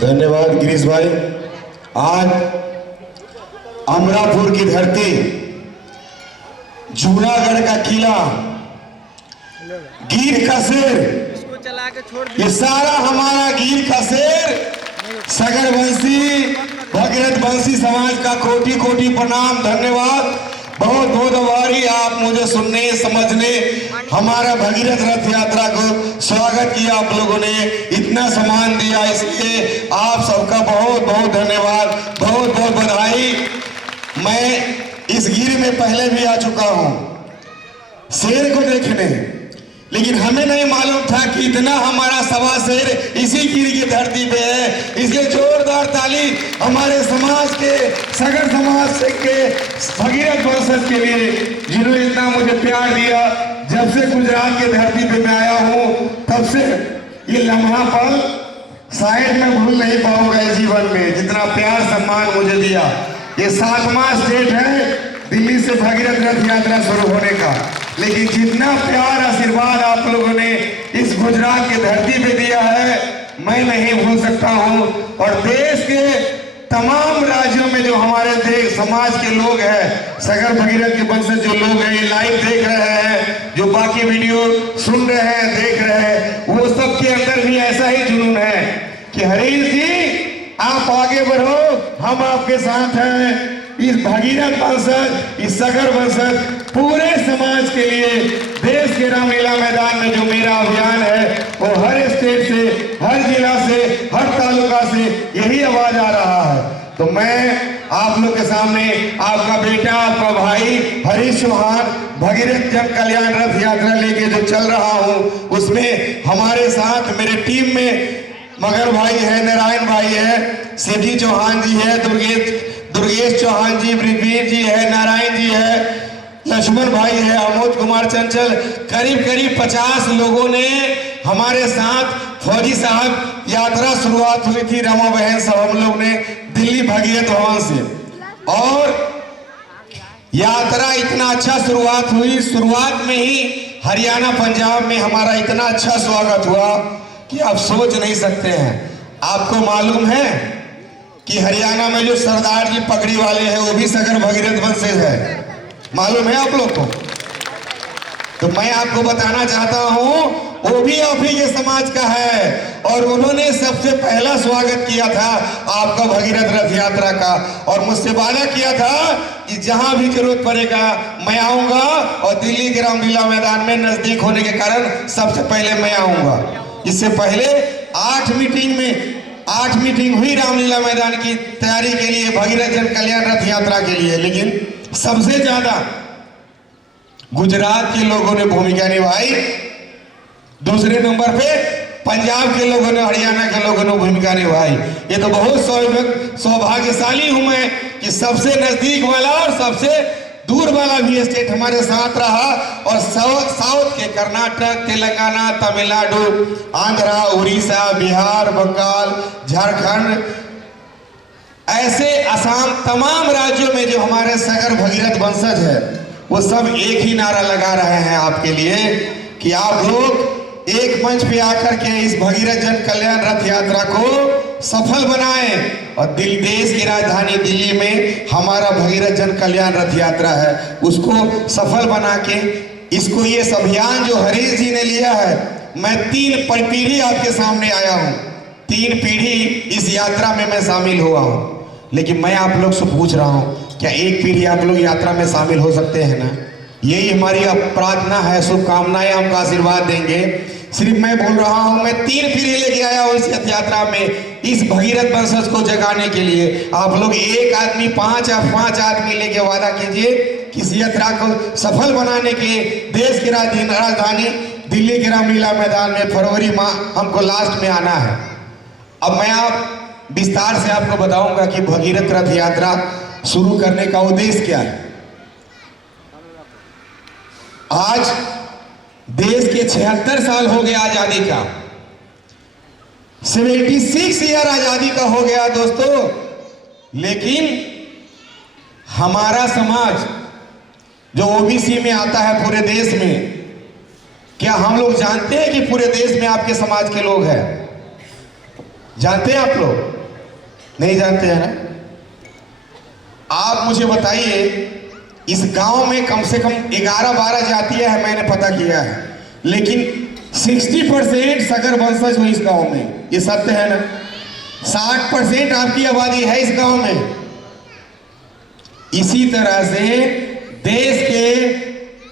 धन्यवाद गिरीश भाई। आज अमरापुर की धरती, जूनागढ़ का किला, गिर का शेर, ये सारा हमारा गिर का शेर सगर वंशी भगीरथ वंशी समाज का कोटि कोटि प्रणाम, धन्यवाद। बहुत बहुत आभारी आप मुझे सुनने समझने हमारा भगीरथ रथ यात्रा को स्वागत किया, आप लोगों ने इतना सम्मान दिया, इसलिए आप सबका बहुत बहुत धन्यवाद, बहुत बहुत बधाई। मैं इस गिर में पहले भी आ चुका हूं शेर को देखने, लेकिन हमें नहीं मालूम था कि इतना हमारा सवा शेर इसी गिर की धरती पे है। इसलिए जोरदार ताली हमारे समाज के, सगर समाज से के भगीरथ वंशज के लिए, जिन्होंने इतना मुझे प्यार दिया। जब से गुजरात की धरती पे मैं आया हूँ, तब से ये लम्हा पल शायद मैं भूल नहीं पाऊंगा इस जीवन में, जितना प्यार सम्मान मुझे दिया। ये 7वां स्टेट है दिल्ली से भगीरथ रथ यात्रा शुरू होने का, लेकिन जितना प्यार आशीर्वाद आप लोगों ने इस गुजरात की धरती पे दिया है, मैं नहीं भूल सकता हूं। और देश के तमाम राज्यों में जो हमारे देश समाज के लोग हैं, सगर भगीरथ के वंशज जो लोग हैं, लाइव देख रहे हैं, जो बाकी वीडियो सुन रहे हैं, देख रहे हैं, वो सब के अंदर भी ऐसा ही जुनून है कि हरीश जी आप आगे बढ़ो, हम आपके साथ हैं। इस भगीरथ वंशज, इस सगर वंशज पूरे समाज के लिए देश के रामलीला मैदान में जो मेरा अभियान है, वो हर स्टेट से, हर जिला से, हर तालुका से यही आवाज आ रहा है। तो मैं आप लोग के सामने आपका बेटा, आपका भाई हरीश चौहान भगीरथ जन कल्याण रथ यात्रा लेके जो चल रहा हूँ, उसमें हमारे साथ मेरे टीम में मगर भाई है, नारायण भाई है, सेठी चौहान जी है, दुर्गेश चौहान जी, ब्रिजवीर जी है, नारायण जी है, लक्ष्मण भाई है, अमोद कुमार चंचल, करीब करीब 50 लोगों ने हमारे साथ। फौजी साहब यात्रा शुरुआत हुई थी रमा बहन सब हम लोग ने दिल्ली भगीरथ भवन से, और यात्रा इतना अच्छा शुरुआत हुई। शुरुआत में ही हरियाणा पंजाब में हमारा इतना अच्छा स्वागत हुआ कि आप सोच नहीं सकते हैं। आपको मालूम है कि हरियाणा में जो सरदार जी पगड़ी वाले हैं, वो भी सगर भगीरथ वंशज है, मालूम है आप लोग को? तो मैं आपको बताना चाहता हूं, वो भी आप ही के समाज का है, और उन्होंने सबसे पहला स्वागत किया था आपका भगीरथ रथ यात्रा का, और मुझसे वादा किया था कि जहां भी जरूरत पड़ेगा मैं आऊंगा, और दिल्ली के रामलीला मैदान में नजदीक होने के कारण सबसे पहले मैं आऊंगा। इससे पहले 8 मीटिंग हुई रामलीला मैदान की तैयारी के लिए, भगीरथ जन कल्याण रथ यात्रा के लिए, लेकिन सबसे ज्यादा गुजरात के लोगों ने भूमिका निभाई, दूसरे नंबर पे पंजाब के लोगों ने, हरियाणा के लोगों ने भूमिका निभाई। ये तो बहुत सौभाग्यशाली हूं मैं कि सबसे नजदीक वाला और सबसे दूर वाला भी स्टेट हमारे साथ रहा, और साउथ के कर्नाटक, तेलंगाना, तमिलनाडु, आंध्रा, उड़ीसा, बिहार, बंगाल, झारखंड, ऐसे असम, तमाम राज्यों में जो हमारे सगर भगीरथ वंशज है, वो सब एक ही नारा लगा रहे हैं आपके लिए कि आप लोग एक मंच पे आकर के इस भगीरथ जन कल्याण रथ यात्रा को सफल बनाएं। और देश की राजधानी दिल्ली में हमारा भगीरथ जन कल्याण रथ यात्रा है, उसको सफल बना के इसको, ये अभियान जो हरीश जी ने लिया है, मैं 3 पीढ़ी आपके सामने आया हूँ, 3 पीढ़ी इस यात्रा में मैं शामिल हुआ हूँ। लेकिन मैं आप लोग से पूछ रहा हूँ, क्या एक पीढ़ी आप लोग यात्रा में शामिल हो सकते हैं ना? यही हमारी प्रार्थना है, शुभकामनाएं, हमको आशीर्वाद देंगे। सिर्फ मैं बोल रहा हूं, मैं 3 पीढ़ी लेके आया हूं इस यात्रा में, इस भगीरथ वंशज को जगाने के लिए। आप लोग एक आदमी 5 आदमी लेके वादा कीजिए कि इस यात्रा को सफल बनाने के लिए देश की राजधानी दिल्ली के रामलीला मैदान में फरवरी माह हमको लास्ट में आना है। अब मैं आप विस्तार से आपको बताऊंगा कि भगीरथ रथ यात्रा शुरू करने का उद्देश्य क्या है। आज देश के 76 साल हो गए आजादी का, 76 ईयर आजादी का हो गया दोस्तों, लेकिन हमारा समाज जो ओबीसी में आता है पूरे देश में, क्या हम लोग जानते हैं कि पूरे देश में आपके समाज के लोग हैं? जानते हैं आप लोग? नहीं जानते हैं ना? आप मुझे बताइए, इस गांव में कम से कम 11-12 जातियां हैं, मैंने पता किया है, लेकिन 60% सगर वंशज हो इस गांव में। ये सत्य है ना? 60% आपकी आबादी है इस गांव में। इसी तरह से देश के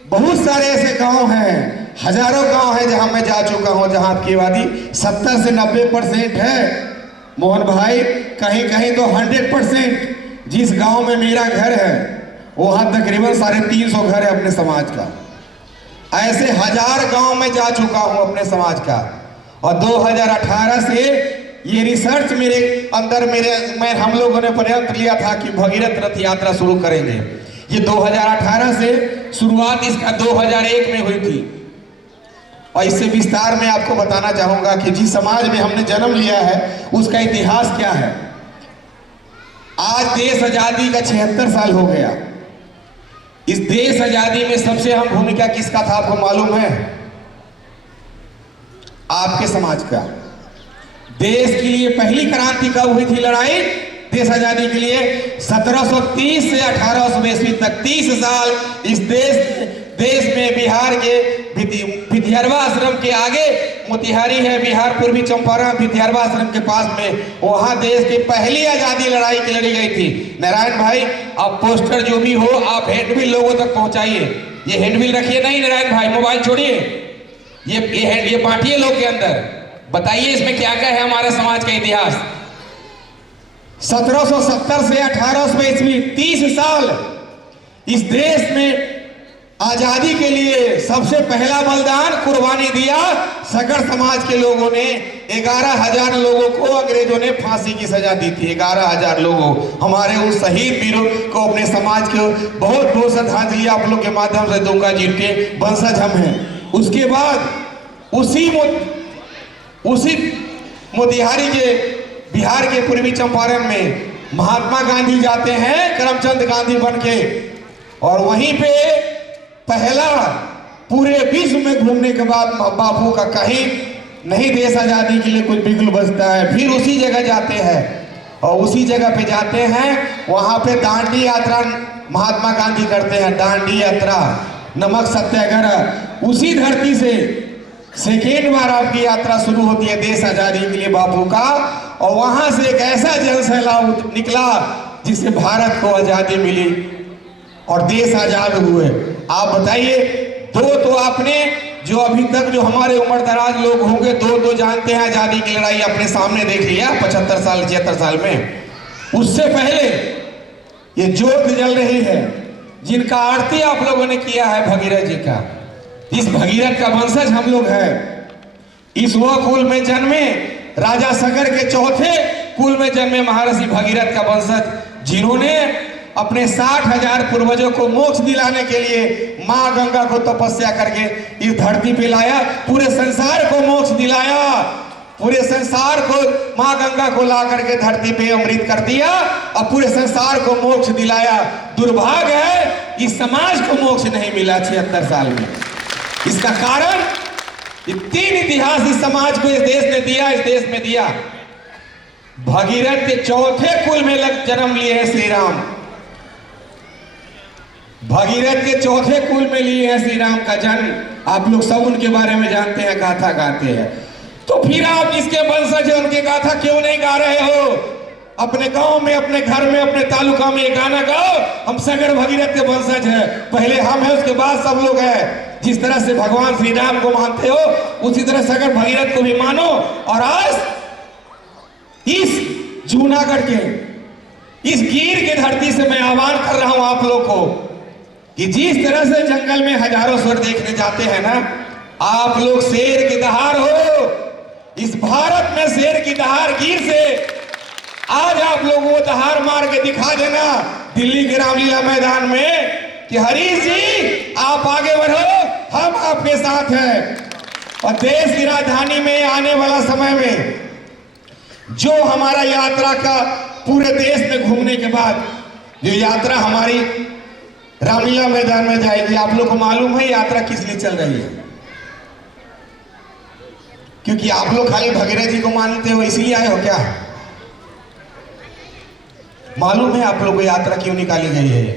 बहुत सारे ऐसे गांव हैं, हजारों गांव हैं जहां मैं जा चुका हूं, जहां आपकी आबादी 70 से 90% है। मोहन भाई, कहीं कहीं तो 100%। जिस गांव में मेरा घर है वहां तकरीबन 350 घर है अपने समाज का। ऐसे 1000 गांव में जा चुका हूं अपने समाज का। और 2018 से ये रिसर्च मेरे अंदर हम लोगों ने प्रयत्न लिया था कि भगीरथ रथ यात्रा शुरू करेंगे। ये 2018 से शुरुआत इसका 2001 में हुई थी। और इससे विस्तार में आपको बताना चाहूंगा कि जिस समाज में हमने जन्म लिया है उसका इतिहास क्या है। आज देश आजादी का 76 साल हो गया। इस देश आजादी में सबसे अहम भूमिका किसका था आपको मालूम है? आपके समाज का। देश के लिए पहली क्रांति कब हुई थी लड़ाई देश आजादी के लिए? 1730 से 1800 ईस्वी तक 30 साल इस देश में बिहार के भितिहरवा आश्रम के आगे मोतिहारी है, बिहार पूर्वी चंपारण भितिहरवा आश्रम के पास में, वहां देश की पहली आजादी लड़ाई की लड़ी गई थी। नारायण भाई, आप पोस्टर जो भी हो आप हैंडबिल लोगों तक पहुंचाइए। ये हैंडबिल रखिए नहीं नारायण भाई, मोबाइल छोड़िए, ये बांटिए लोग के अंदर। बताइए इसमें क्या क्या है हमारे समाज का इतिहास। 1770 से 1800 ईस्वी 30 साल इस देश में आजादी के लिए सबसे पहला बलिदान कुर्बानी दिया सगर समाज के लोगों ने। 11,000 लोगों को अंग्रेजों ने फांसी की सजा दी थी। 11,000 लोगों, हमारे उस शहीद वीरों को अपने समाज के बहुत बहुत श्रद्धांजलि आप लोग के माध्यम से दूंगा, जिनके वंशज हम हैं। उसके बाद उसी मोतिहारी के बिहार के पूर्वी चंपारण में महात्मा गांधी जाते हैं करमचंद गांधी बन के, और वहीं पे पहला पूरे विश्व में घूमने के बाद बापू का कहीं नहीं देश आजादी के लिए कुछ बिगुल बजता है। फिर उसी जगह जाते हैं और उसी जगह पे जाते हैं, वहां पे दांडी यात्रा महात्मा गांधी करते हैं। दांडी यात्रा, नमक सत्याग्रह, उसी धरती से सेकेंड बार आपकी यात्रा शुरू होती है देश आजादी के लिए बापू का। और वहां से एक ऐसा जन सैलाब निकला जिससे भारत को आजादी मिली और देश आजाद हुए। आप बताइए, तो आपने जो अभी तक जो हमारे उम्र दराज लोग होंगे दो जानते हैं आजादी की लड़ाई अपने सामने देख लिया 75 साल 76 साल में। उससे पहले ये ज्योत जल रही है जिनका आरती आप लोगों ने किया है भगीरथ जी का। इस भगीरथ का वंशज हम लोग हैं। इस वह कुल में जन्मे, राजा सगर के चौथे कुल में जन्मे महर्षि भगीरथ का वंशज, जिन्होंने अपने 60,000 पूर्वजों को मोक्ष दिलाने के लिए मां गंगा को तपस्या करके इस धरती पे लाया। पूरे संसार को मोक्ष दिलाया, पूरे संसार को मां गंगा को ला करके धरती पे अमृत कर दिया और पूरे संसार को मोक्ष दिलाया। दुर्भाग्य है इस समाज को मोक्ष नहीं मिला 76 साल में। इसका कारण 3 इतिहास इस समाज को इस देश ने दिया, इस देश में दिया। भगीरथ के चौथे कुल में जन्म लिए हैं श्री राम। भगीरथ के चौथे कुल में लिए हैं श्री राम का जन्म। आप लोग सब उनके बारे में जानते हैं, गाथा गाते हैं। तो फिर आप जिसके वंशज है उनके गाथा क्यों नहीं गा रहे हो? अपने गांव में, अपने घर में, अपने तालुका में ये गाना गाओ, हम सगर भगीरथ के वंशज हैं। पहले हम हैं, उसके बाद सब लोग हैं। जिस तरह से भगवान श्री राम को मानते हो उसी तरह सगर भगीरथ को भी मानो। और आज इस जूनागढ़ के इस गिर के धरती से मैं आह्वान कर रहा हूं आप लोग को कि जिस तरह से जंगल में हजारों स्वर देखने जाते हैं ना, आप लोग शेर की दहाड़ हो। इस भारत में शेर की दहाड़ गिर से आज आप लोग वो दहाड़ मार के दिखा देना दिल्ली के रामलीला मैदान में कि हरीश जी आप आगे बढ़ो, हम आपके साथ हैं। और देश की राजधानी में आने वाला समय में जो हमारा यात्रा का पूरे देश में घूमने के बाद जो यात्रा हमारी रामलीला मैदान में जाएगी, आप लोग को मालूम है यात्रा किस लिए चल रही है? क्योंकि आप लोग खाली भगीरथ जी को मानते हो इसलिए आए हो क्या? मालूम है आप लोग को यात्रा क्यों निकाली गई है?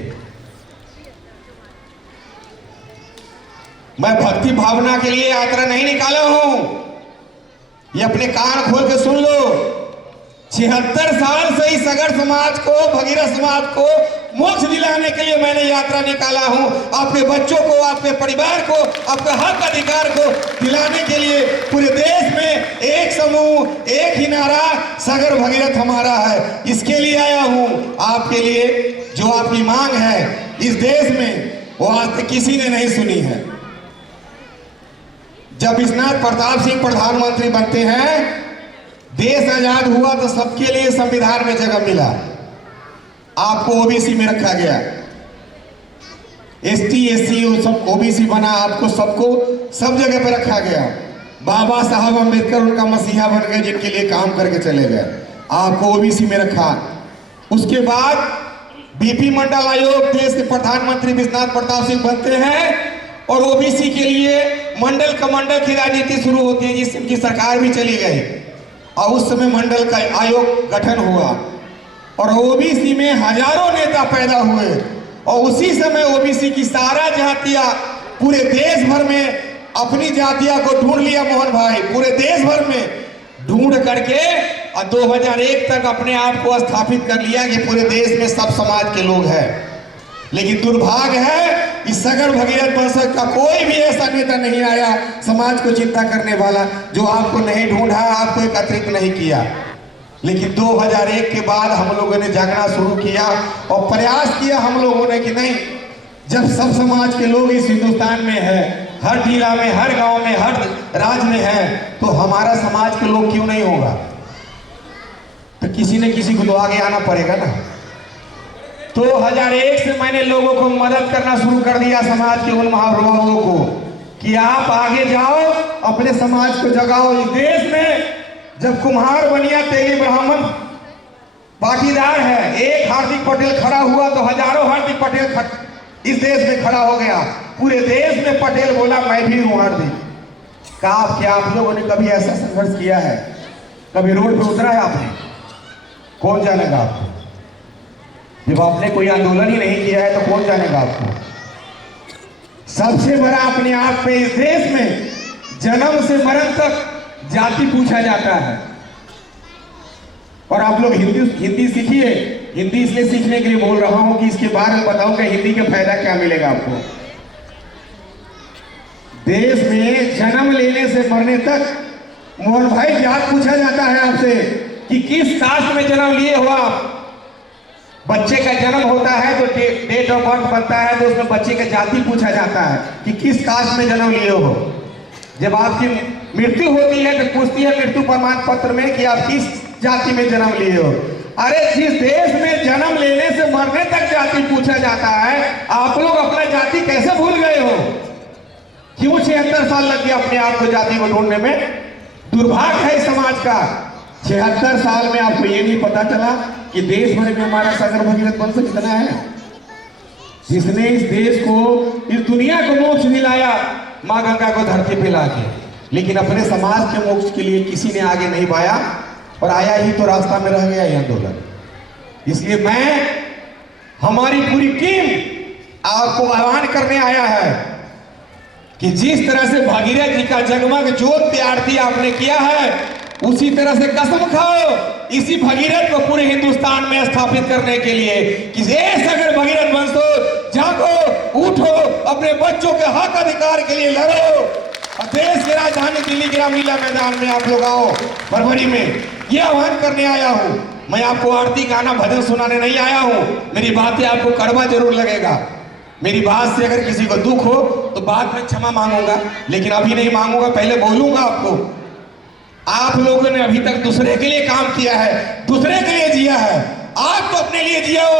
मैं भक्ति भावना के लिए यात्रा नहीं निकाला हूं। ये अपने कान खोल के सुन लो। 76 साल से इस सगर समाज को, भगीरथ समाज को मोक्ष दिलाने के लिए मैंने यात्रा निकाला हूं। आपके बच्चों को, आपके परिवार को, आपका हक अधिकार को दिलाने के लिए पूरे देश में एक समूह, एक ही नारा, सगर भगीरथ हमारा है। इसके लिए आया हूं आपके लिए। जो आपकी मांग है इस देश में, वो आज तक किसी ने नहीं सुनी है। जब विश्वनाथ प्रताप सिंह प्रधानमंत्री बनते हैं, देश आजाद हुआ तो सबके लिए संविधान में जगह मिला। आपको ओबीसी में रखा गया, एसटी एससी सब ओबीसी बना, आपको सबको सब जगह पे रखा गया। बाबा साहब अम्बेडकर उनका मसीहा बन गए, जिनके लिए काम करके चले गए। आपको ओबीसी में रखा। उसके बाद बीपी मंडल आयोग, देश के प्रधानमंत्री विश्वनाथ प्रताप सिंह बनते हैं और ओबीसी के लिए मंडल कमंडल की राजनीति शुरू होती है, जिससे उनकी सरकार भी चली गई। और उस समय मंडल का आयोग गठन हुआ और ओबीसी में हजारों नेता पैदा हुए। और उसी समय ओबीसी की सारा जातियां पूरे देश भर में अपनी जातियां को ढूंढ लिया। मोहन भाई, पूरे देश भर में ढूंढ करके और 2001 तक अपने आप को स्थापित कर लिया कि पूरे देश में सब समाज के लोग हैं। लेकिन दुर्भाग्य है, इस सगर भगीरथ वंशज का कोई भी ऐसा नेता नहीं आया समाज को चिंता करने वाला, जो आपको नहीं ढूंढा, आपको एकत्रित नहीं किया। लेकिन 2001 के बाद हम लोगों ने जागना शुरू किया और प्रयास किया हम लोगों ने कि नहीं, जब सब समाज के लोग इस हिंदुस्तान में है, हर जिला में, हर गांव में, हर राज्य में है, तो हमारा समाज के लोग क्यों नहीं होगा? तो किसी न किसी को तो आगे आना पड़ेगा ना। 2001 से मैंने लोगों को मदद करना शुरू कर दिया, समाज के उन महानुभावों को, कि आप आगे जाओ, अपने समाज को जगाओ। इस देश में जब कुम्हार बनिया तेली ब्राह्मण पाटीदार है, एक हार्दिक पटेल खड़ा हुआ तो हजारों हार्दिक पटेल इस देश में खड़ा हो गया। पूरे देश में पटेल बोला मैं भी हूं हार्दिक। कहा क्या आप लोगों ने कभी ऐसा संघर्ष किया है? कभी रोड पे उतरा है आपने? कौन जानेगा आपको? जब आपने कोई आंदोलन ही नहीं किया है तो कौन जानेगा आपको? सबसे बड़ा अपने आप पे इस देश में जन्म से मरण तक जाति पूछा जाता है। और आप लोग हिंदी सीखिए। हिंदी इसलिए सीखने के लिए बोल रहा हूं कि इसके बारे में बताऊंगा हिंदी का फायदा क्या मिलेगा आपको। देश में जन्म लेने से मरने तक मोहन भाई जात पूछा जाता है आपसे कि किस कास्ट में जन्म लिए हो आप। बच्चे का जन्म होता है तो डेट ऑफ बर्थ बनता है, तो उसमें बच्चे का जाति पूछा जाता है कि किस कास्ट में जन्म लिए हो। जब आपकी मृत्यु होती है तो पूछती है मृत्यु प्रमाण पत्र में कि आप किस जाति में जन्म लिए हो। अरे जिस देश में जन्म लेने से मरने तक जाति पूछा जाता है, आप लोग अपना जाति कैसे भूल गए हो? क्यों 76 साल लग गया अपने आप को जाति को ढूंढने में? दुर्भाग्य है समाज का। 76 साल में आपको ये नहीं पता चला कि देश भर में हमारा सगर भगीरथ वंश कितना है, जिसने इस देश को, इस दुनिया को मोक्ष दिलाया, माँ गंगा को धरती पे लाके। लेकिन अपने समाज के मोक्ष के लिए किसी ने आगे नहीं बढ़ाया और आया ही तो रास्ता में रह गया ये आंदोलन। इसलिए मैं, हमारी पूरी टीम आपको आह्वान करने आया है कि जिस तरह से भगीरथ जी का जगमग ज्योत पे आरती आपने किया है, उसी तरह से कसम खाओ इसी भगीरथ को पूरे हिंदुस्तान में स्थापित करने के लिए कि सगर भगीरथ वंशो जागो, उठो, अपने बच्चों के हक अधिकार के लिए लड़ो। और देश की राजधानी दिल्ली के रामलीला मैदान में आप लोग आओ फरवरी में। ये आह्वान करने आया हूं। मैं आपको आरती गाना भजन सुनाने नहीं आया हूं। मेरी बातें आपको कड़वा जरूर लगेगा। मेरी बात से अगर किसी को दुख हो तो बाद में क्षमा मांगूंगा, लेकिन अभी नहीं मांगूंगा, पहले बोलूंगा आपको। आप लोगों ने अभी तक दूसरे के लिए काम किया है, दूसरे के लिए जिया है। आज तो अपने लिए जियो,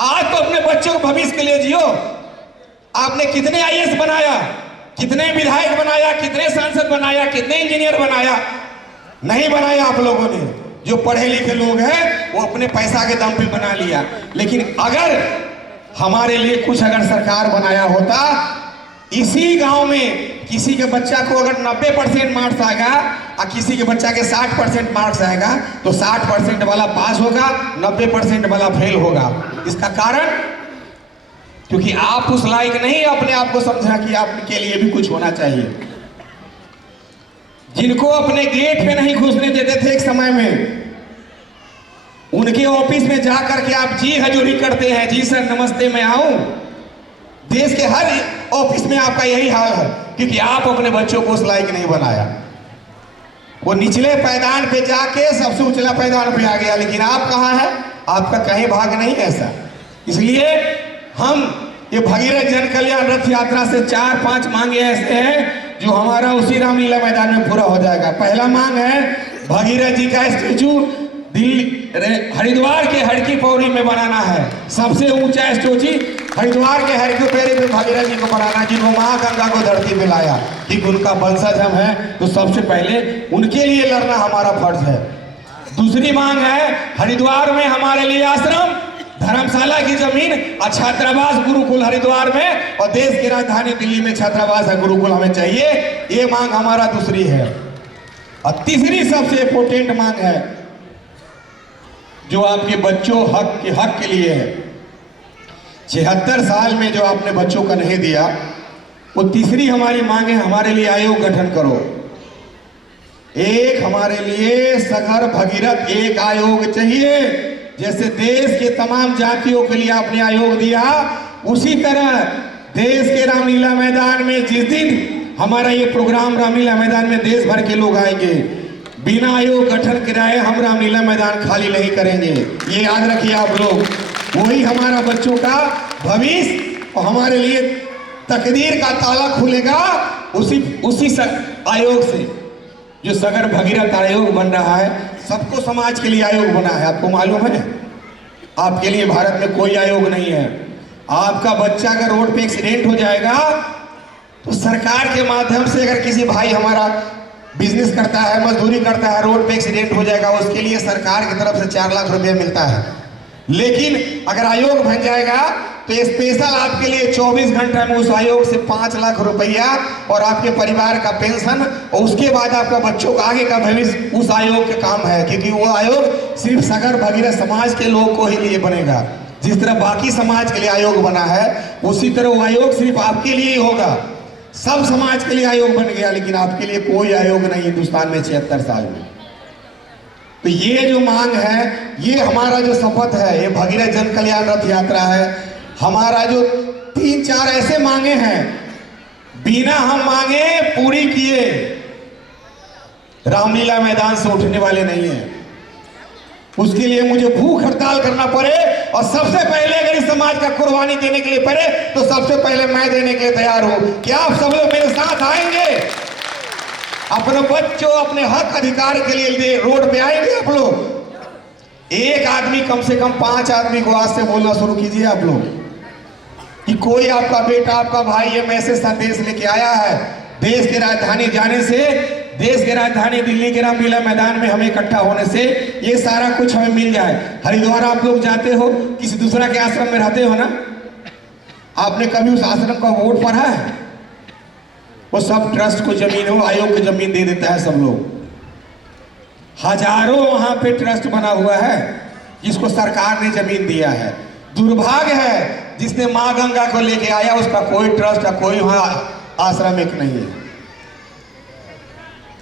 आज तो अपने बच्चों के भविष्य के लिए जियो। आपने कितने आईएएस बनाया, कितने विधायक बनाया, कितने सांसद बनाया, कितने इंजीनियर बनाया? नहीं बनाया आप लोगों ने। जो पढ़े लिखे लोग हैं वो अपने पैसा के दम पे बना लिया। लेकिन अगर हमारे लिए कुछ अगर सरकार बनाया होता, इसी गांव में किसी के बच्चा को अगर 90% मार्क्स आएगा और किसी के बच्चा के 60% मार्क्स आएगा तो 60% वाला पास होगा, 90% वाला फेल होगा। इसका कारण क्योंकि आप उस लायक नहीं अपने आप को समझा कि आपके लिए भी कुछ होना चाहिए। जिनको अपने गेट पे नहीं घुसने देते थे एक समय में, उनके ऑफिस में जाकर के आप जी हजूरी करते हैं, जी सर नमस्ते मैं आऊं। देश के हर ऑफिस में आपका यही हाल है, क्योंकि आप अपने बच्चों को उस लायक नहीं बनाया। वो निचले पैदान पे जाके सबसे उचला पैदान पे आ गया, लेकिन आप कहाँ हैं? आपका कहीं भाग नहीं ऐसा। इसलिए हम ये भगीरथ जन कल्याण रथ यात्रा से 4-5 मांगे ऐसे हैं जो हमारा उसी रामलीला मैदान में पूरा हो जाएगा। पहला मांग है भगीरथ जी का स्टेचू दिल्ली हरिद्वार के हरकी पौड़ी में बनाना है। सबसे ऊंचा स्टेचू हरिद्वार के हरकी पौड़ी पे भगीरथ जी को बनाना, जिनको माँ गंगा को धरती पे लाया, कि उनका वंशज हम हैं, तो सबसे पहले उनके लिए लड़ना हमारा फर्ज है। दूसरी मांग है हरिद्वार में हमारे लिए आश्रम, धर्मशाला की जमीन और छात्रावास गुरुकुल हरिद्वार में, और देश की राजधानी दिल्ली में छात्रावास है गुरुकुल हमें चाहिए। ये मांग हमारा दूसरी है। और तीसरी सबसे इंपोर्टेंट मांग है जो आपके बच्चों हक के लिए है। 76 साल में जो आपने बच्चों का नहीं दिया, वो तीसरी हमारी मांग है, हमारे लिए आयोग गठन करो। एक हमारे लिए सगर भगीरथ एक आयोग चाहिए। जैसे देश के तमाम जातियों के लिए आपने आयोग दिया, उसी तरह देश के रामलीला मैदान में जिस दिन हमारा ये प्रोग्राम रामलीला मैदान में देश भर के लोग आएंगे, बिना आयोग गठन कराए हम रामलीला मैदान खाली नहीं करेंगे। ये याद रखिए आप लोग। वही हमारा बच्चों का भविष्य और हमारे लिए तकदीर का ताला खुलेगा उसी आयोग से, जो सगर भगीरथ आयोग बन रहा है। सबको समाज के लिए आयोग बना है, आपको मालूम है? आपके लिए भारत में कोई आयोग नहीं है। आपका बच्चा अगर रोड पे एक्सीडेंट हो जाएगा तो सरकार के माध्यम से, अगर किसी भाई हमारा बिजनेस करता है, मजदूरी करता है, रोड पे एक्सीडेंट हो जाएगा, उसके लिए सरकार की तरफ से 4 लाख रुपया मिलता है। लेकिन अगर आयोग बन जाएगा तो स्पेशल आपके लिए 24 घंटे में उस आयोग से 5 लाख रुपया और आपके परिवार का पेंशन, और उसके बाद आपका बच्चों का आगे का भविष्य उस आयोग के काम है। क्योंकि वो आयोग सिर्फ सगर भगीरथ समाज के लोग को ही लिए बनेगा। जिस तरह बाकी समाज के लिए आयोग बना है, उसी तरह वो आयोग सिर्फ आपके लिए ही होगा। सब समाज के लिए आयोग बन गया, लेकिन आपके लिए कोई आयोग नहीं हिंदुस्तान में 76 साल में। तो ये जो मांग है, ये हमारा जो शपथ है, ये भगीरथ जन कल्याण रथ यात्रा है। हमारा जो 3-4 ऐसे मांगे हैं, बिना हम मांगे पूरी किए रामलीला मैदान से उठने वाले नहीं है। उसके लिए मुझे भूख हड़ताल करना पड़े, और सबसे पहले अगर इस समाज का कुर्बानी देने के लिए पड़े तो सबसे पहले मैं देने के लिए तैयार हूं। क्या आप सब लोग मेरे साथ आएंगे? अपने बच्चों, अपने हक अधिकार के लिए रोड पे आएंगे आप लोग? एक आदमी, कम से कम 5 आदमी को आज से बोलना शुरू कीजिए आप लोग कि कोई आपका बेटा, आपका भाई ये मैसेज संदेश लेके आया है, देश की राजधानी जाने से, देश की राजधानी दिल्ली के रामलीला मैदान में हमें इकट्ठा होने से ये सारा कुछ हमें मिल जाए। हरिद्वार आप लोग जाते हो, किसी दूसरा के आश्रम में रहते हो ना, आपने कभी उस आश्रम का वोट पढ़ा है? वो सब ट्रस्ट को जमीन हो, आयोग को जमीन दे देता है सब लोग। हजारों वहां पे ट्रस्ट बना हुआ है जिसको सरकार ने जमीन दिया है। दुर्भाग्य है जिसने माँ गंगा को लेके आया, उसका कोई ट्रस्ट, कोई वहां आश्रम एक नहीं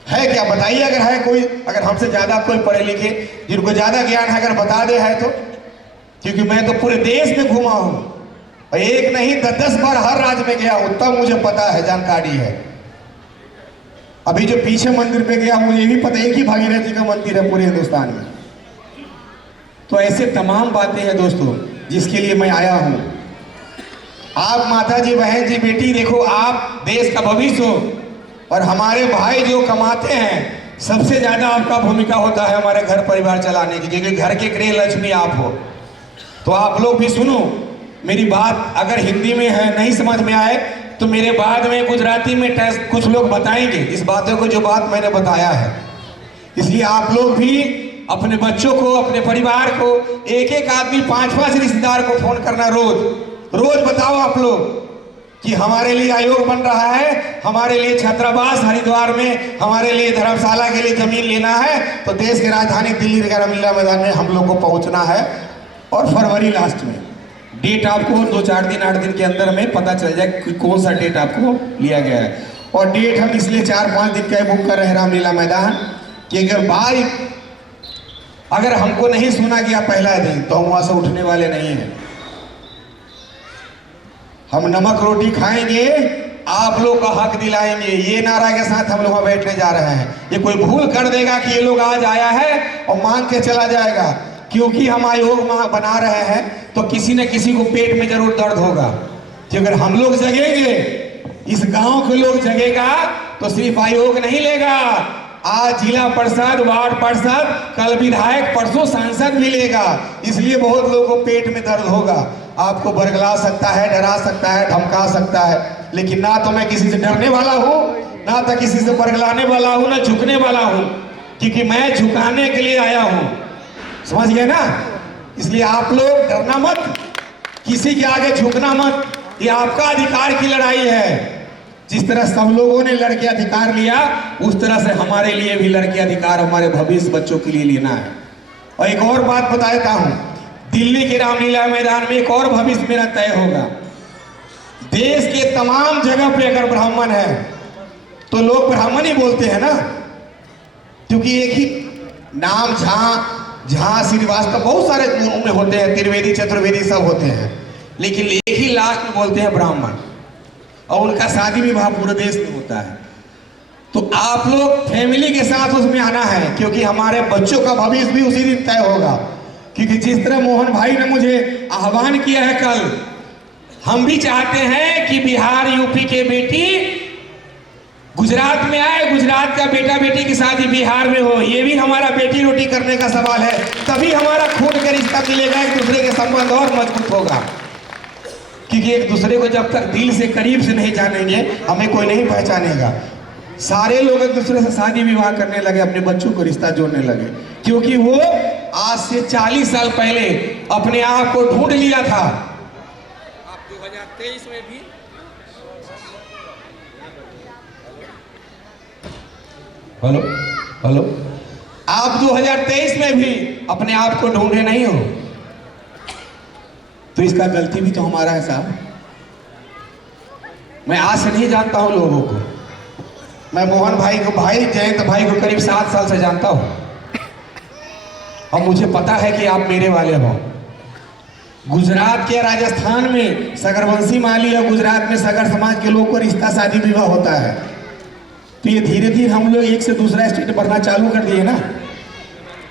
है क्या? बताइए अगर है कोई, अगर हमसे ज्यादा कोई पढ़े लिखे, जिनको ज्यादा ज्ञान है, अगर बता दे है तो। क्योंकि मैं तो पूरे देश में घूमा हूं, और एक नहीं 10 बार हर राज्य में गया हूं, तब मुझे पता है, जानकारी है। अभी जो पीछे मंदिर पे गया, मुझे भी पता है कि भगीरथ जी का मंदिर है पूरे हिंदुस्तान में। तो ऐसे तमाम बातें हैं दोस्तों, जिसके लिए मैं आया हूं। आप माता जी, बहन जी, बेटी, देखो आप देश का भविष्य हो, और हमारे भाई जो कमाते हैं, सबसे ज्यादा आपका भूमिका होता है हमारे घर परिवार चलाने की, क्योंकि घर के गृह लक्ष्मी आप हो। तो आप लोग भी सुनो मेरी बात, अगर हिंदी में है नहीं समझ में आए तो मेरे बाद में गुजराती में कुछ लोग बताएंगे इस बातों को, जो बात मैंने बताया है। इसलिए आप लोग भी अपने बच्चों को, अपने परिवार को, एक एक आदमी 5-5 रिश्तेदार को फोन करना रोज रोज बताओ आप लोग कि हमारे लिए आयोग बन रहा है, हमारे लिए छात्रावास हरिद्वार में, हमारे लिए धर्मशाला के लिए जमीन लेना है, तो देश की राजधानी दिल्ली के रामलीला मैदान में हम लोग को पहुंचना है। और फरवरी लास्ट में डेट आपको 2-4 दिन 8 दिन के अंदर में पता चल जाए कि कौन सा डेट आपको लिया गया है। और डेट हम इसलिए 4-5 दिन का बुक कर रहे हैं रामलीला मैदान कि अगर हमको नहीं सुना गया पहला दिन तो हम वहां से उठने वाले नहीं हैं। हम नमक रोटी खाएंगे, आप लोग का हक दिलाएंगे, ये नारा के साथ हम लोग वहां बैठने जा रहे हैं। ये कोई भूल कर देगा कि ये लोग आज आया है और मांग के चला जाएगा, क्योंकि हम आयोग बना रहे हैं तो किसी न किसी को पेट में जरूर दर्द होगा कि अगर हम लोग जगेंगे, इस गांव के लोग जगेगा तो सिर्फ आयोग नहीं लेगा, आज जिला परिषद, वार्ड पार्षद, कल विधायक, परसों सांसद भी लेगा। इसलिए बहुत लोगों को पेट में दर्द होगा। आपको बरगला सकता है, डरा सकता है, धमका सकता है, लेकिन ना तो मैं किसी से डरने वाला हूं, ना तो किसी से बरगलाने वाला हूं, ना झुकने वाला हूं, क्योंकि मैं झुकाने के लिए आया हूं। समझ गए ना? इसलिए आप लोग डरना मत, किसी के आगे झुकना मत। ये आपका अधिकार की लड़ाई है। जिस तरह सब लोगों ने लड़के अधिकार लिया, उस तरह से हमारे लिए भी लड़के अधिकार हमारे भविष्य बच्चों के लिए लेना है। और एक और बात बताता हूं, दिल्ली के रामलीला मैदान में एक और भविष्य मेरा तय होगा। देश के तमाम जगह पे अगर ब्राह्मण है तो लोग ब्राह्मण ही बोलते हैं ना, क्योंकि एक ही नाम झा श्रीवास्तव बहुत सारे में होते हैं, त्रिवेदी चतुर्वेदी सब होते हैं, लेकिन एक ही लास्ट में बोलते हैं ब्राह्मण, और उनका शादी विवाह पूरे देश में होता है। तो आप लोग फैमिली के साथ उसमें आना है, क्योंकि हमारे बच्चों का भविष्य भी उसी दिन तय होगा। क्योंकि जिस तरह मोहन भाई ने मुझे आह्वान किया है कल, हम भी चाहते हैं कि बिहार यूपी के बेटी गुजरात में आए, गुजरात का बेटा बेटी की शादी बिहार में हो। ये भी हमारा बेटी रोटी करने का सवाल है, तभी हमारा खून का रिश्ता मिलेगा, एक दूसरे के संबंध और मजबूत होगा। क्योंकि एक दूसरे को जब तक दिल से करीब से नहीं जानेंगे, हमें कोई नहीं पहचानेगा। सारे लोग एक दूसरे से शादी विवाह करने लगे, अपने बच्चों को रिश्ता जोड़ने लगे, क्योंकि वो आज से 40 साल पहले अपने आप को ढूंढ लिया था। आप 2023 में भी हेलो आप 2023 में भी अपने आप को ढूंढे नहीं हो, तो इसका गलती भी तो हमारा है साहब। मैं आज से नहीं जानता हूं लोगों को, मैं मोहन भाई को, भाई जयंत भाई को करीब 7 साल से जानता हूं, और मुझे पता है कि आप मेरे वाले हो। गुजरात के राजस्थान में सगरवंशी माली और गुजरात में सगर समाज के लोग को रिश्ता शादी विवाह होता है, तो ये धीरे धीरे हम लोग एक से दूसरा स्टेट बढ़ना चालू कर दिए ना।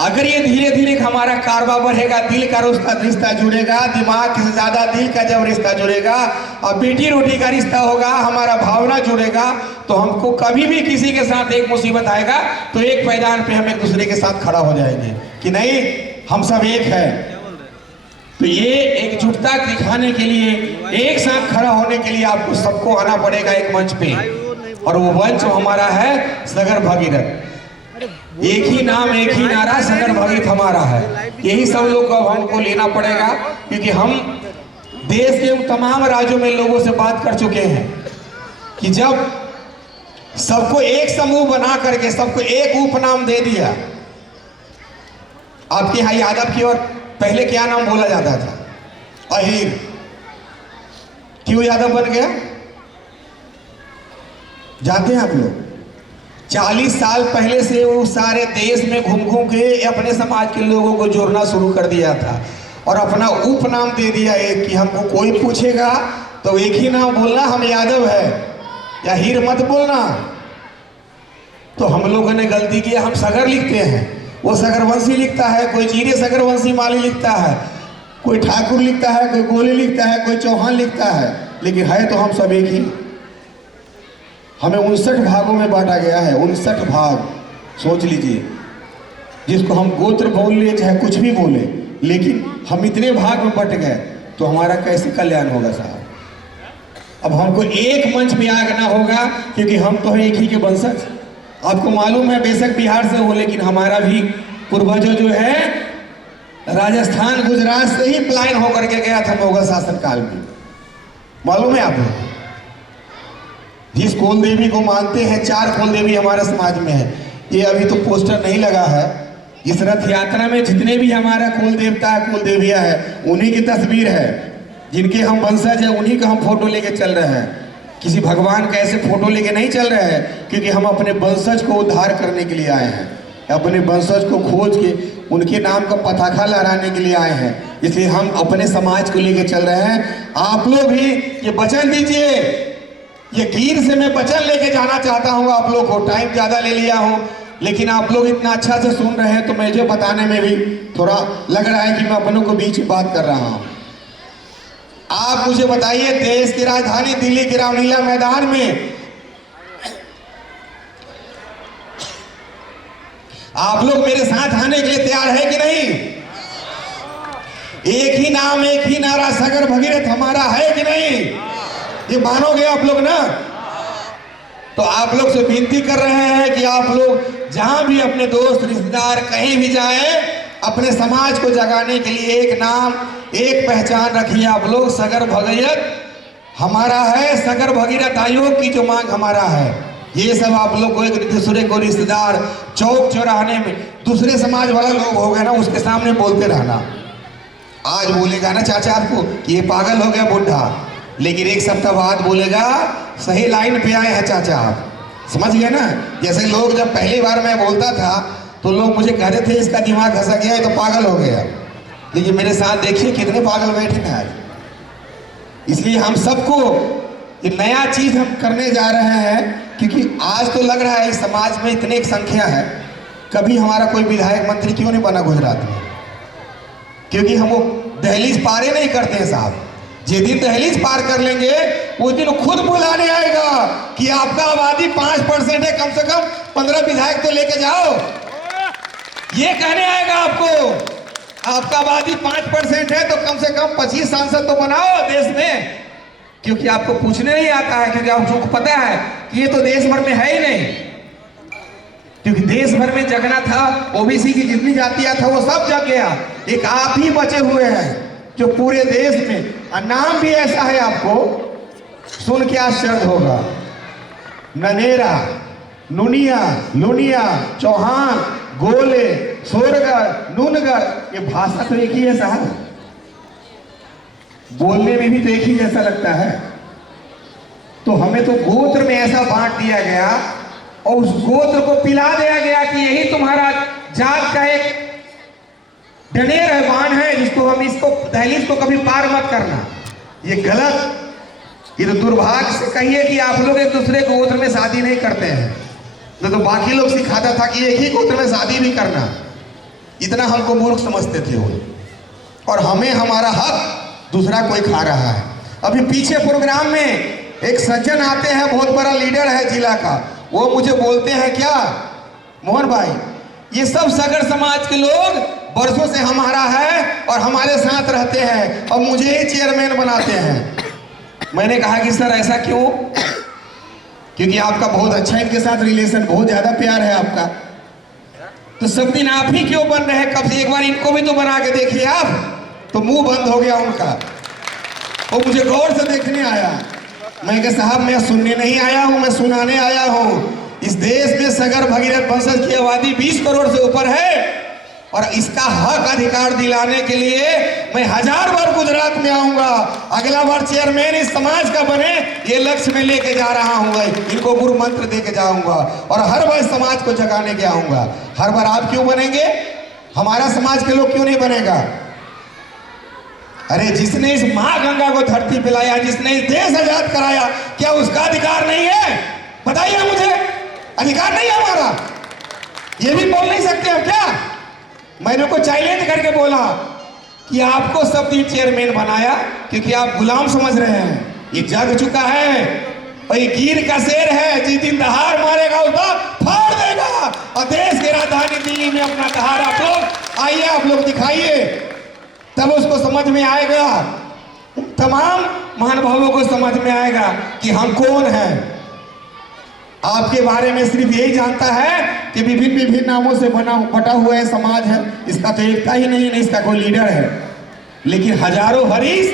अगर ये धीरे धीरे हमारा कारोबार बढ़ेगा, दिल का रिश्ता जुड़ेगा, दिमाग से ज्यादा दिल का जब रिश्ता जुड़ेगा और बेटी रोटी का रिश्ता होगा, हमारा भावना जुड़ेगा, तो हमको कभी भी किसी के साथ एक मुसीबत आएगा तो एक पैदान पे हम एक दूसरे के साथ खड़ा हो जाएंगे कि नहीं, हम सब एक है। तो ये एकजुटता दिखाने के लिए, एक साथ खड़ा होने के लिए आपको सबको आना पड़ेगा एक मंच पे, और वो मंच हमारा है सगर भगीरथ। एक ही नाम, एक ही नारा, सगर भगीरथ हमारा है। यही सब लोग को हमको लेना पड़ेगा, क्योंकि हम देश के तमाम राज्यों में लोगों से बात कर चुके हैं कि जब सबको एक समूह बना करके सबको एक उपनाम दे दिया। आपके यहाँ यादव की और पहले क्या नाम बोला जाता था? अहीर। क्यों यादव बन गया? जानते हैं आप लोग? 40 साल पहले से वो सारे देश में घूम घूम के अपने समाज के लोगों को जोड़ना शुरू कर दिया था, और अपना उपनाम दे दिया एक, कि हमको कोई पूछेगा तो एक ही नाम बोलना, हम यादव है, या हीर मत बोलना। तो हम लोगों ने गलती की, हम सगर लिखते हैं, वो सगरवंशी लिखता है, कोई जीरे सगरवंशी माली लिखता है, कोई ठाकुर लिखता है, कोई गोले लिखता है, कोई चौहान लिखता है, लेकिन है तो हम सब एक ही। हमें 59 भागों में बांटा गया है, 59 भाग। सोच लीजिए, जिसको हम गोत्र बोल लिए चाहे कुछ भी बोले, लेकिन हम इतने भाग में बट गए तो हमारा कैसे कल्याण होगा साहब? अब हमको एक मंच में आना होगा, क्योंकि हम तो है एक ही के वंशज। आपको मालूम है, बेशक बिहार से हो, लेकिन हमारा भी पूर्वजों जो है राजस्थान गुजरात से ही पलायन होकर के गया था मुगल शासन काल में। मालूम है आपको? जिस कुल देवी को मानते हैं, 4 कुल देवी हमारे समाज में है। ये अभी तो पोस्टर नहीं लगा है। इस रथ यात्रा में जितने भी हमारा कुल देवता है, कुल देवियाँ है, उन्हीं की तस्वीर है, जिनके हम वंशज है, उन्हीं का हम फोटो लेके चल रहे हैं। किसी भगवान का ऐसे फोटो लेके नहीं चल रहे हैं, क्योंकि हम अपने वंशज को उद्धार करने के लिए आए हैं, अपने वंशज को खोज के उनके नाम का पताका लहराने के लिए आए हैं। इसलिए हम अपने समाज को लेके चल रहे हैं। आप लोग भी ये वचन दीजिए। ये गीर से मैं वचन लेके जाना चाहता हूँ आप लोग को। टाइम ज़्यादा ले लिया हूँ, लेकिन आप लोग इतना अच्छा से सुन रहे हैं तो मुझे बताने में भी थोड़ा लग रहा है कि मैं अपनों को बीच में बात कर रहा हूँ। आप मुझे बताइए, देश की राजधानी दिल्ली के रामलीला मैदान में आप लोग मेरे साथ आने के लिए तैयार है कि नहीं? एक ही नाम, एक ही नारा, सागर भगीरथ हमारा है कि नहीं? ये मानोगे आप लोग ना? तो आप लोग से विनती कर रहे हैं कि आप लोग जहां भी अपने दोस्त रिश्तेदार कहीं भी जाएं, अपने समाज को जगाने के लिए एक नाम, एक पहचान रखिए। आप लोग सगर भगीरथ हमारा है, सगर भगीरथ आयोग की जो मांग हमारा है। ये सब आप लोग को एक दूसरे को रिश्तेदार चौक चौराहे में दूसरे समाज वाला लोग हो गए ना, उसके सामने बोलते रहना। आज बोलेगा ना चाचा आपको कि ये पागल हो गया बुढ़ा, लेकिन एक सप्ताह बाद बोलेगा सही लाइन पे आए हैं चाचा आप। समझ गए ना? जैसे लोग जब पहली बार मैं बोलता था तो लोग मुझे कहते थे इसका दिमाग घसा गया है तो पागल हो गया, लेकिन मेरे साथ देखिए कितने पागल बैठे हैं आज। इसलिए हम सबको ये नया चीज हम करने जा रहे हैं, क्योंकि आज तो लग रहा है इस समाज में इतने एक संख्या है, कभी हमारा कोई विधायक मंत्री क्यों नहीं बना गुजरात में? क्योंकि हम वो दहलीज पारे नहीं करते हैं साहब। जिस दिन दहलीज पार कर लेंगे उस दिन खुद बुलाने आएगा कि आपका आबादी 5% है, कम से कम 15 विधायक तो लेके जाओ। ये कहने आएगा आपको, आपका आबादी 5% है तो कम से कम 25 सांसद तो बनाओ देश में। क्योंकि आपको पूछने नहीं आता है, क्योंकि आपको पता है कि ये तो देश भर में है ही नहीं। क्योंकि देश भर में जगना था, ओबीसी की जितनी जातियां था वो सब जग गया, एक आप ही बचे हुए हैं जो पूरे देश में, और नाम भी ऐसा है आपको सुन के आश्चर्य होगा, ननेरा, नुनिया, लुनिया, चौहान, गोले, सोरगर, नूनगर, ये भाषा तो एक ही है साहब, बोलने में भी तो एक ही जैसा लगता है। तो हमें तो गोत्र में ऐसा बांट दिया गया और उस गोत्र को पिला दिया गया कि यही तुम्हारा जात का एक डनेर है, बाण है, जिसको हम इसको दहलीज को कभी पार मत करना। ये गलत, ये तो दुर्भाग्य से कहिए कि आप लोग एक दूसरे गोत्र में शादी नहीं करते हैं। तो बाकी लोग सिखाता था कि एक ही गोत्र में शादी भी करना, इतना हमको मूर्ख समझते थे वो, और हमें हमारा हक दूसरा कोई खा रहा है। अभी पीछे प्रोग्राम में एक सज्जन आते हैं, बहुत बड़ा लीडर है जिला का, वो मुझे बोलते हैं क्या मोहन भाई, ये सब सगर समाज के लोग वर्षों से हमारा है और हमारे साथ रहते हैं और मुझे ही चेयरमैन बनाते हैं। मैंने कहा कि सर ऐसा क्यों? क्योंकि आपका बहुत अच्छा इनके साथ रिलेशन, बहुत ज्यादा प्यार है आपका, तो सब दिन आप ही क्यों बन रहे हैं? कब से एक बार इनको भी तो बना के देखिए आप। तो मुंह बंद हो गया उनका, वो मुझे गौर से देखने आया। मैं कहा साहब मैं सुनने नहीं आया हूं, मैं सुनाने आया हूं। इस देश में सगर भगीरथ वंशज की आबादी 20 करोड़ से ऊपर है और इसका हक अधिकार दिलाने के लिए मैं 1000 बार गुजरात में आऊंगा। अगला बार चेयरमैन इस समाज का बने, ये लक्ष्य में लेके जा रहा हूँ। इनको गुरु मंत्र दे के जाऊंगा और हर बार समाज को जगाने के आऊंगा। हर बार आप क्यों बनेंगे? हमारा समाज के लोग क्यों नहीं बनेगा? अरे जिसने इस माँ गंगा को धरती पे लाया, जिसने इस देश आजाद कराया, क्या उसका अधिकार नहीं है? बताइए मुझे, अधिकार नहीं है हमारा? ये भी बोल नहीं सकते हम क्या? मैंने को चैलेंज करके बोला कि आपको सब दिन चेयरमैन बनाया क्योंकि आप गुलाम समझ रहे हैं। ये जग चुका है, भाई गिर का शेर है, जिस दिन दहाड़ मारेगा उसका फाड़ देगा। और देश की राजधानी दिल्ली में अपना दहाड़ आप लोग आइए, आप लोग दिखाइए, तब उसको समझ में आएगा, तमाम महानुभावों को समझ में आएगा कि हम कौन हैं। आपके बारे में सिर्फ यही जानता है कि विभिन्न नामों से बटा हुआ है समाज है, इसका तो एकता ही नहीं है, इसका कोई लीडर है। लेकिन हजारों हरीश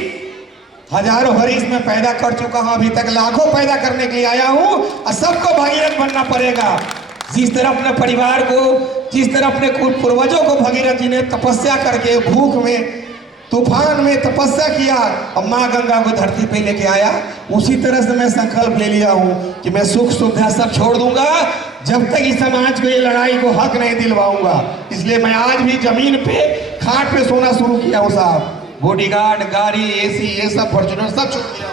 हजारों हरीश में पैदा कर चुका हूं, अभी तक लाखों पैदा करने के लिए आया हूं और सबको भगीरथ बनना पड़ेगा। जिस तरह अपने परिवार को, जिस तरह अपने पूर्वजों को भगीरथ जी ने तपस्या करके भूख में, तूफान में तपस्या किया और माँ गंगा को धरती पे लेके आया, उसी तरह से मैं संकल्प ले लिया हूं कि मैं सुख सुविधा सब छोड़ दूंगा जब तक इस समाज को ये लड़ाई को हक नहीं दिलवाऊंगा। इसलिए मैं आज भी जमीन पे खाट पे सोना शुरू किया हूं साहब। बॉडीगार्ड, गाड़ी, एसी, ये सब फॉर्च्यूनर सब छोड़ दिया।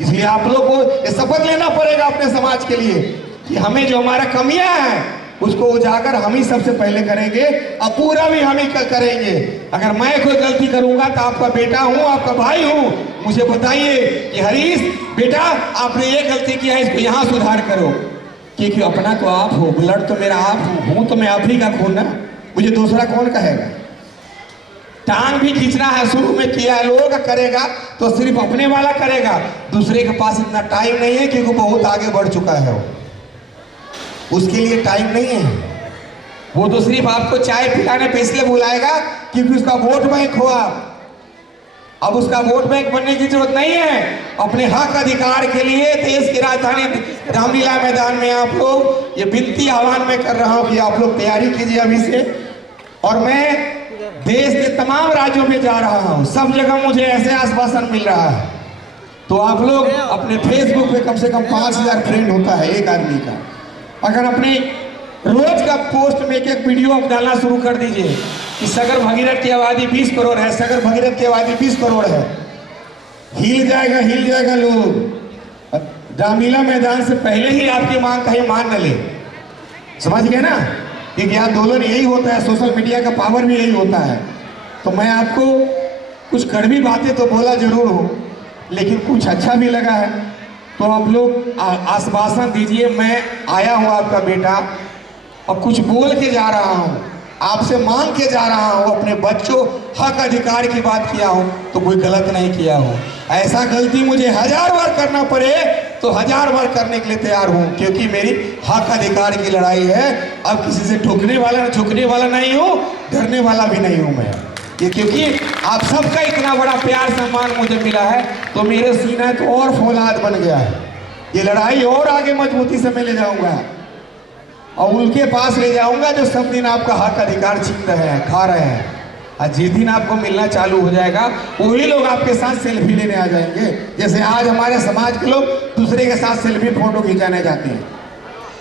इसलिए आप लोग को ये शपथ लेना पड़ेगा अपने समाज के लिए कि हमें जो हमारा कमियां हैं उसको उजागर हम ही सबसे पहले करेंगे और पूरा भी हम ही करेंगे। अगर मैं कोई गलती करूंगा तो आपका बेटा हूं, आपका भाई हूं, मुझे बताइए कि हरीश बेटा आपने ये गलती किया है, इसको यहाँ सुधार करो। क्योंकि अपना तो आप हो, ब्लड तो मेरा आप हूं तो मैं आप ही का खून ना, मुझे दूसरा कौन कहेगा। टांग भी खींचना है, शुरू में किया है, लोगों का करेगा तो सिर्फ अपने वाला करेगा, दूसरे के पास इतना टाइम नहीं है क्योंकि बहुत आगे बढ़ चुका है वो, उसके लिए टाइम नहीं है। वो तो सिर्फ आपको चाय पिलाने पे इसलिए बुलाएगा क्योंकि उसका वोट बैंक हो आप। अब उसका वोट बैंक बनने की जरूरत नहीं है। अपने हक अधिकार के लिए देश की राजधानी रामलीला मैदान में आप लोग, ये विनती आह्वान में कर रहा हूं कि आप लोग तैयारी कीजिए अभी से। और मैं देश के तमाम राज्यों में जा रहा हूं, सब जगह मुझे ऐसे आश्वासन मिल रहा है। तो आप लोग अपने फेसबुक पे कम से कम 5000 फ्रेंड होता है एक आदमी का, अगर अपने रोज का पोस्ट में एक वीडियो आप डालना शुरू कर दीजिए कि सगर भगीरथ की आबादी 20 करोड़ है, सगर भगीरथ की आबादी 20 करोड़ है, हिल जाएगा लोग। रामलीला मैदान से पहले ही आपकी मांग कहीं मान न ले, समझ गए ना, क्योंकि आंदोलन यही होता है, सोशल मीडिया का पावर भी यही होता है। तो मैं आपको कुछ कड़वी बातें तो बोला जरूर हो, लेकिन कुछ अच्छा भी लगा है, तो आप लोग आश्वासन दीजिए मैं आया हूँ आपका बेटा और कुछ बोल के जा रहा हूँ, आपसे मांग के जा रहा हूँ, अपने बच्चों हक अधिकार की बात किया हूँ तो कोई गलत नहीं किया हो। ऐसा गलती मुझे 1000 बार करना पड़े तो 1000 बार करने के लिए तैयार हूँ, क्योंकि मेरी हक अधिकार की लड़ाई है। अब किसी से झुकने वाला नहीं हूँ, डरने वाला भी नहीं हूँ मैं। ये क्योंकि आप सबका इतना बड़ा प्यार सम्मान मुझे मिला है तो मेरे सीना तो और फौलाद बन गया है। ये लड़ाई और आगे मजबूती से मैं ले जाऊंगा और उनके पास ले जाऊंगा जो सब दिन आपका हक अधिकार छीन रहे हैं, खा रहे हैं। और जिस दिन आपको मिलना चालू हो जाएगा वही लोग आपके साथ सेल्फी लेने आ जाएंगे, जैसे आज हमारे समाज के लोग दूसरे के साथ सेल्फी फोटो खिंचाने जाते हैं।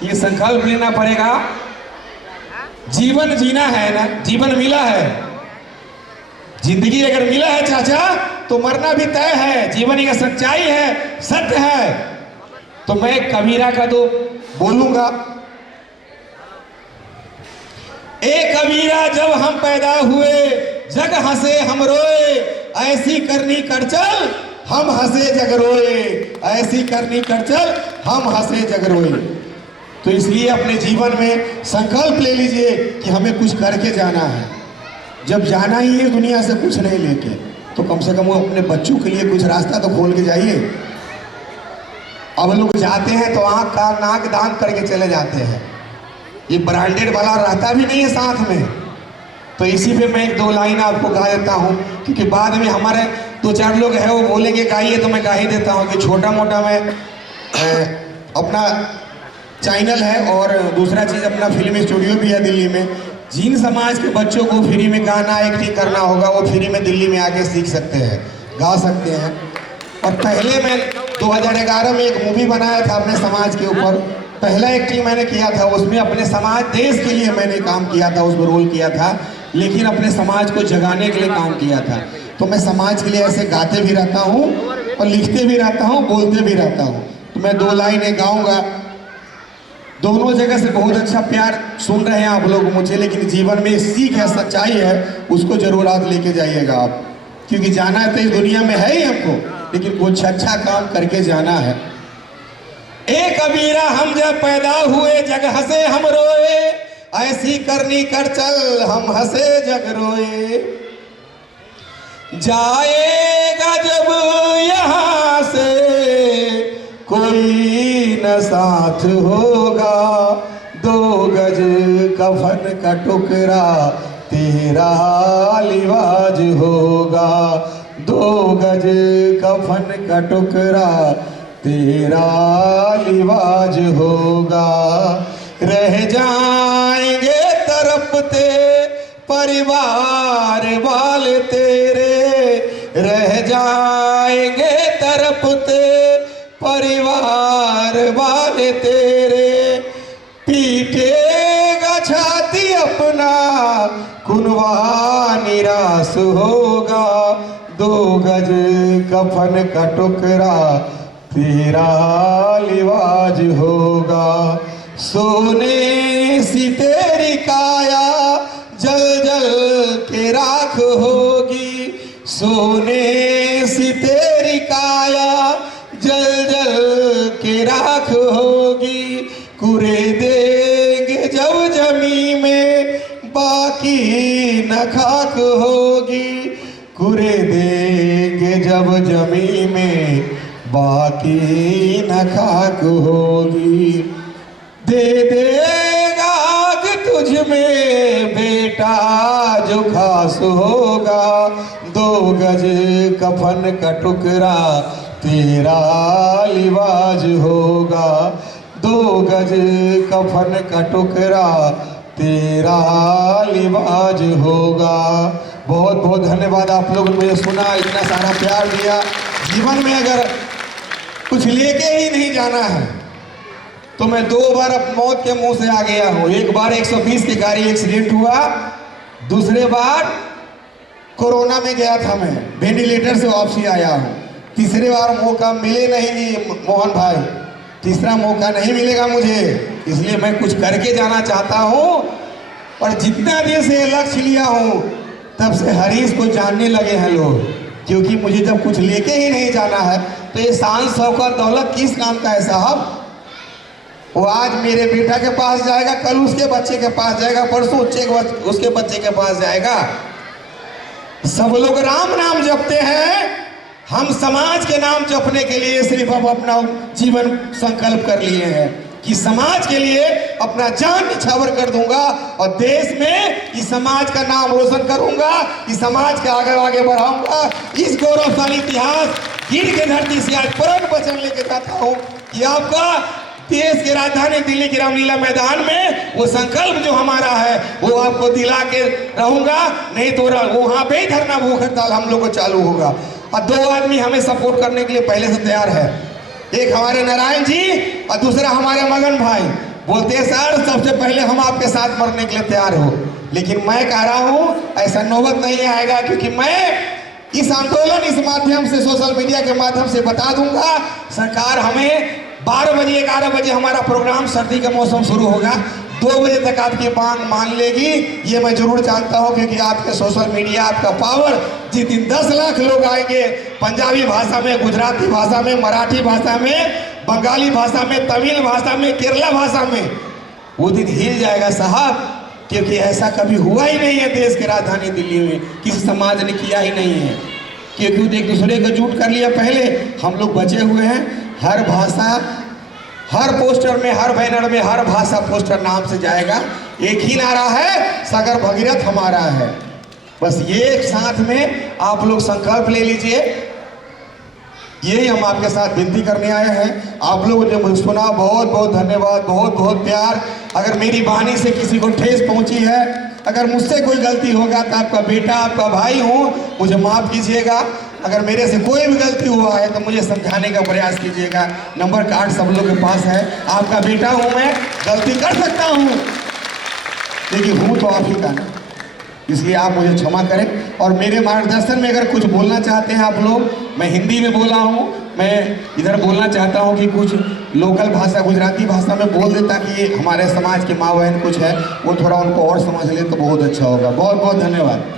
ये संकल्प लेना पड़ेगा, जीवन जीना है ना, जीवन मिला है, जिंदगी अगर मिला है चाचा तो मरना भी तय है, जीवन एक सच्चाई है, सत्य है। तो मैं कबीरा का तो बोलूंगा, ए कबीरा जब हम पैदा हुए जग हंसे हम रोए, ऐसी करनी कर चल हम हंसे जग रोए, ऐसी करनी कर चल हम हंसे जग रोए। तो इसलिए अपने जीवन में संकल्प ले लीजिए कि हमें कुछ करके जाना है। जब जाना ही है दुनिया से कुछ नहीं लेके, तो कम से कम वो अपने बच्चों के लिए कुछ रास्ता तो खोल के जाइए। अब लोग जाते हैं तो आँख का नाक दान करके चले जाते हैं, ये ब्रांडेड वाला रहता भी नहीं है साथ में। तो इसी पे मैं 1-2 लाइन आपको गा देता हूँ, क्योंकि बाद में हमारे 2-4 लोग हैं वो बोलेंगे गाइए, तो मैं गा ही देता हूँ कि छोटा मोटा मैं अपना चैनल है और दूसरा चीज़ अपना फिल्म स्टूडियो भी है दिल्ली में। जिन समाज के बच्चों को फ्री में गाना एक्टिंग करना होगा वो फ्री में दिल्ली में आके सीख सकते हैं, गा सकते हैं। और पहले मैं 2011 में एक मूवी बनाया था अपने समाज के ऊपर, पहला एक्टिंग मैंने किया था, उसमें अपने समाज देश के लिए मैंने काम किया था, उसमें रोल किया था, लेकिन अपने समाज को जगाने के लिए काम किया था। तो मैं समाज के लिए ऐसे गाते भी रहता हूँ और लिखते भी रहता हूँ, बोलते भी रहता हूँ। तो मैं 2 लाइनें गाऊंगा। दोनों जगह से बहुत अच्छा प्यार सुन रहे हैं आप लोग मुझे, लेकिन जीवन में सीख है, सच्चाई है, उसको जरूर आप लेके जाइएगा आप, क्योंकि जाना तो इस दुनिया में है ही हमको, लेकिन कुछ अच्छा काम करके जाना है। ए कबीरा हम जब पैदा हुए जग हंसे हम रोए, ऐसी करनी कर चल हम हंसे जग रोए। जाएगा जब यहाँ से कोई न साथ होगा, 2 गज कफन का टुकड़ा तेरा लिवाज होगा, 2 गज कफन का टुकड़ा तेरा लिवाज होगा। रह जाएंगे तड़पते परिवार वाले तेरे, रह जाएंगे तड़पते परिवार वाले तेरे। पीटेगा छाती अपना कुनवा निराश होगा। 2 गज कफन का टुकड़ा तेरा लिवाज होगा। सोने सी तेरी काया जल जल के राख होगी। सोने सी तेरी काया जल जल के राख होगी। कुरे देंगे जब जमी में बाकी न खाक होगी। कुरे देंगे जब जमी में बाकी न खाक होगी। दे देगा आग तुझ में बेटा जो खास होगा। 2 गज कफन का टुकड़ा तेरा लिवाज होगा। 2 गज कफन का टुकड़ा तेरा लिवाज होगा। बहुत बहुत धन्यवाद आप लोगों ने मुझे सुना, इतना सारा प्यार दिया। जीवन में अगर कुछ लेके ही नहीं जाना है तो मैं 2 बार अब मौत के मुंह से आ गया हूँ। एक बार 120 की गाड़ी एक्सीडेंट हुआ, दूसरे बार कोरोना में गया था, मैं वेंटिलेटर से वापसी आया हूँ। तीसरे बार मौका मिले नहीं मोहन भाई, तीसरा मौका नहीं मिलेगा मुझे, इसलिए मैं कुछ करके जाना चाहता हूँ। और जितना देर से लक्ष्य लिया हूँ तब से हरीश को जानने लगे हैं लोग, क्योंकि मुझे जब कुछ लेके ही नहीं जाना है तो ये शान शौकत दौलत किस काम का है साहब। वो आज मेरे बेटा के पास जाएगा, कल उसके बच्चे के पास जाएगा, परसों उसके बच्चे के पास जाएगा। सब लोग राम नाम जपते हैं, हम समाज के नाम जपने के लिए सिर्फ अब अपना जीवन संकल्प कर लिए हैं कि समाज के लिए अपना जान निछावर कर दूंगा और देश में इस समाज का नाम रोशन करूंगा, इस समाज के आगे आगे बढ़ाऊंगा। इस गौरवशाली इतिहास गिर के धरती से आज प्रण वचन लेके जाता हूं कि आपका देश की राजधानी दिल्ली के रामलीला मैदान में वो संकल्प जो हमारा है वो आपको दिला के रहूंगा, नहीं तो वहां पे ही धरना भूख हड़ताल हम लोग को चालू होगा। और 2 आदमी हमें सपोर्ट करने के लिए पहले से तैयार है, एक हमारे नारायण जी और दूसरा हमारे मगन भाई। बोलते हैं सर सबसे पहले हम आपके साथ मरने के लिए तैयार हो, लेकिन मैं कह रहा हूं ऐसा नौबत नहीं आएगा, क्योंकि मैं इस आंदोलन इस माध्यम से सोशल मीडिया के माध्यम से बता दूंगा। सरकार हमें 12 बजे 11 बजे हमारा प्रोग्राम, सर्दी का मौसम शुरू होगा, 2 बजे तक आपकी मांग मान लेगी, ये मैं जरूर जानता हूं, क्योंकि आपके सोशल मीडिया आपका पावर, जिस दिन 10 लाख लोग आएंगे पंजाबी भाषा में, गुजराती भाषा में, मराठी भाषा में, बंगाली भाषा में, तमिल भाषा में, केरला भाषा में, वो दिन हिल जाएगा साहब। क्योंकि ऐसा कभी हुआ ही नहीं है देश की राजधानी दिल्ली में, किसी समाज ने किया ही नहीं है, क्योंकि एक दूसरे को झूठ कर लिया। पहले हम लोग बचे हुए हैं, हर भाषा, हर पोस्टर में, हर बैनर में, हर भाषा पोस्टर नाम से जाएगा, एक ही नारा है, सागर भगीरथ हमारा है। बस ये एक साथ में आप लोग संकल्प ले लीजिए, यही हम आपके साथ विनती करने आए हैं। आप लोगों ने मुझे सुना, बहुत बहुत धन्यवाद, बहुत बहुत प्यार। अगर मेरी वाणी से किसी को ठेस पहुंची है, अगर मुझसे कोई गलती होगा तो आपका बेटा, आपका भाई हूँ, मुझे माफ़ कीजिएगा। अगर मेरे से कोई भी गलती हुआ है तो मुझे समझाने का प्रयास कीजिएगा। नंबर कार्ड सब लोग के पास है, आपका बेटा हूँ मैं, गलती कर सकता हूँ, लेकिन हूँ तो आप ही का ना, इसलिए आप मुझे क्षमा करें। और मेरे मार्गदर्शन में अगर कुछ बोलना चाहते हैं आप लोग, मैं हिंदी में बोला हूँ, मैं इधर बोलना चाहता हूँ कि कुछ लोकल भाषा, गुजराती भाषा में बोल दे, ताकि ये हमारे समाज के माँ बहन कुछ है वो थोड़ा उनको और समझ ले तो बहुत अच्छा होगा। बहुत बहुत धन्यवाद।